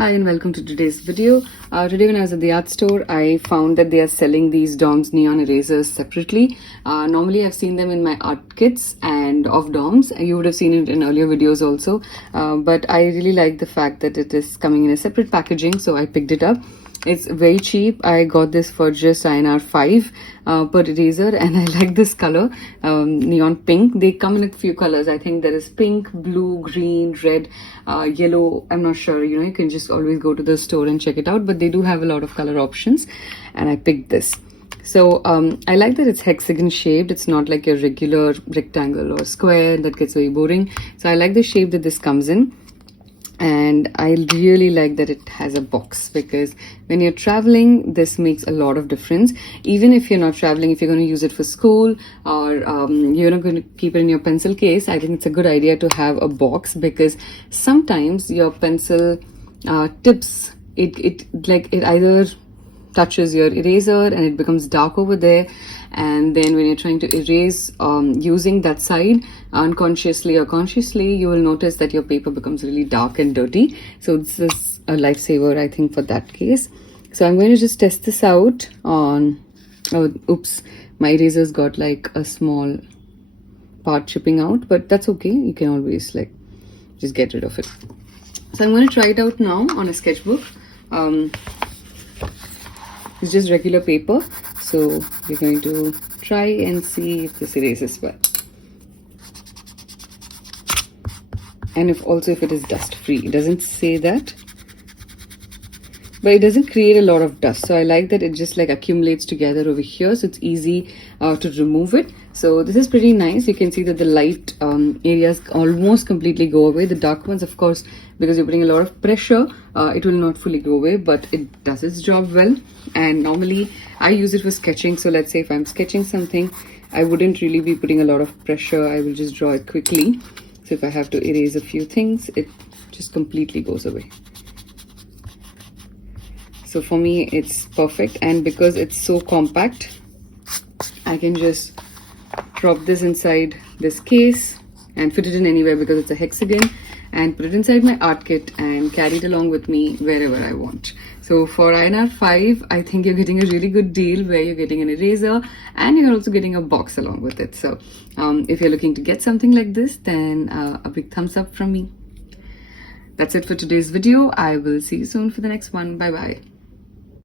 Hi and welcome to today's video. Today when I was at the art store, I found that they are selling these DOMS neon erasers separately. Normally I've seen them in my art kits and of DOMS. You would have seen it in earlier videos also. But I really like the fact that it is coming in a separate packaging, so I picked it up. It's very cheap. I got this for just INR 5 per eraser, and I like this color, neon pink. They come in a few colors. I think there is pink, blue, green, red, yellow. I'm not sure, you can just always go to the store and check it out, but they do have a lot of color options, and I picked this. So I like that it's hexagon shaped. It's not like a regular rectangle or square that gets very boring. So I like the shape that this comes in. And I really like that it has a box, because when you're traveling, this makes a lot of difference. Even if you're not traveling, if you're going to use it for school, or you're not going to keep it in your pencil case, I think it's a good idea to have a box, because sometimes your pencil tips, it either touches your eraser and it becomes dark over there, and then when you're trying to erase using that side, unconsciously or consciously, you will notice that your paper becomes really dark and dirty. So this is a lifesaver, I think, for that case. So I'm going to just test this out on, oh oops, my eraser's got like a small part chipping out, but that's okay. You can always just get rid of it. So I'm going to try it out now on a sketchbook. It's just regular paper, so we're going to try and see if this erases well, and if it is dust free. It doesn't say that, but it doesn't create a lot of dust, so I like that it just accumulates together over here, so it's easy to remove it. So this is pretty nice. You can see that the light areas almost completely go away. The dark ones, of course, because you're putting a lot of pressure, it will not fully go away, but it does its job well. And normally I use it for sketching, so let's say if I'm sketching something, I wouldn't really be putting a lot of pressure. I will just draw it quickly. So if I have to erase a few things, it just completely goes away. So for me, it's perfect. And because it's so compact, I can just drop this inside this case and fit it in anywhere, because it's a hexagon, and put it inside my art kit and carry it along with me wherever I want. So for INR 5, I think you're getting a really good deal, where you're getting an eraser and you're also getting a box along with it. So if you're looking to get something like this, then a big thumbs up from me. That's it for today's video. I will see you soon for the next one. Bye bye.